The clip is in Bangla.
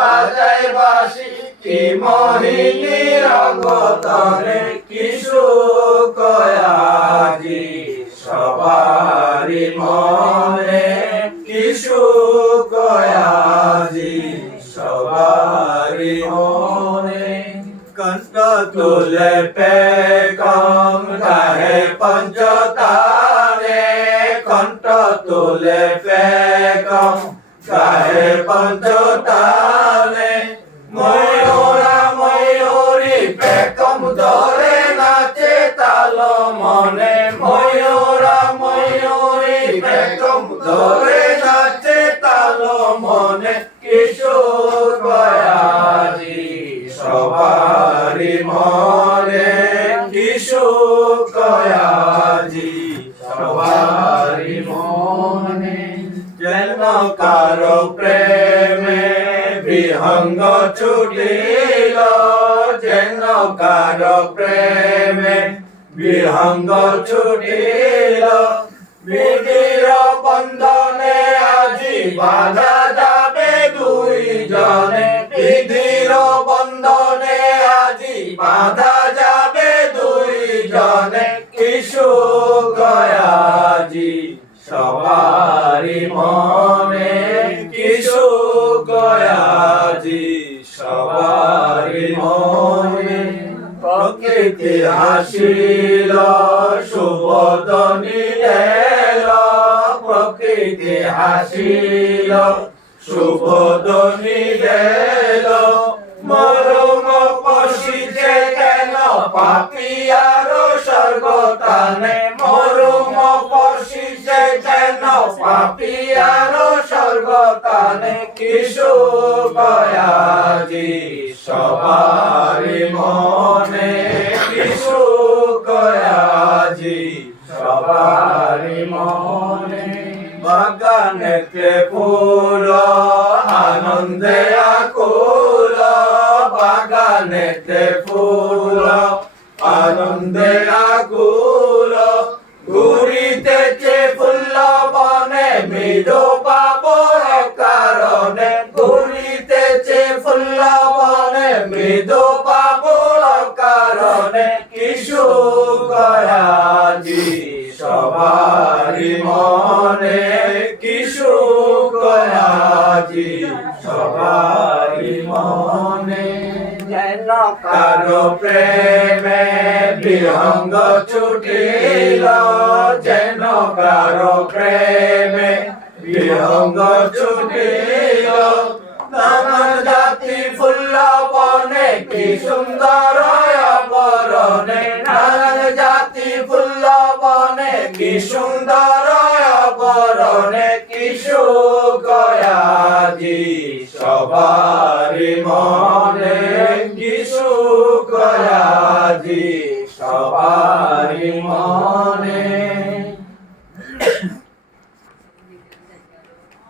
বাজায় বাঁশি কি মোহিনী রঙ্গতরে কি সুখ আজি সবারি মনে কি সুখ আজি সবারি মনে কণ্ঠ তুলে পেকম গাহে পঞ্চতারে কণ্ঠ তুলে পেকম গাহে পঞ্চতারে ময়ূরা ময়ূরী পেকম ধরে নাচে তাল মনে ময়ূরা ময়ূরী পেকম ধরে নাচে তাল মনে কিশোর বয়াজি সবারি মনে কিশোর কয়াজি সবারি মনে যেন কারো প্রেমে বিহঙ্গ ছুটিল যেন কারো প্রেমে বিহঙ্গ ছুটিল বিধির বন্ধনে আজি বাঁধা যাবে দুই জনে বিধির বন্ধনে আজি বাঁধা যাবে দুই জনে কিশোর গয়াজি সবারি মনে কিশোর গয়াজি সবারি মনে প্রকৃতি হাসিল শুভধ্বনি এলো প্রকৃতি হাসিল শুভধ্বনি এলো মরম পশিছে কেন পাপিয়ার স্বর্গতানে মরম পশিছে কেন পাপিয়ার স্বর্গতানে কিশোর গয়াজি সবারি মনে কিশোর গয়াজি সবারি মনে বাগানেতে ফুল আনন্দে আকুল বাগানেতে ফুল আনন্দে আকুল ঘুরিতেছে ফুল বনে মৃদু পাবো কারণে ঘুরিতেছে ফুল বনে মৃদু পাবো কারণে কিশোর গয়াজি সবারি মনে কিশোর গয়াজি সবারি মনে যেন কারো প্রেমে বিহঙ্গ ছুটিল যেন কারো প্রেমে বিহঙ্গ ছুটিল নানা জাতি ফুল বনে কি সুন্দর বরণে নানা জাতি ফুল বনে কি সুন্দর বরণে কিশোর গয়াজি সবারি মনে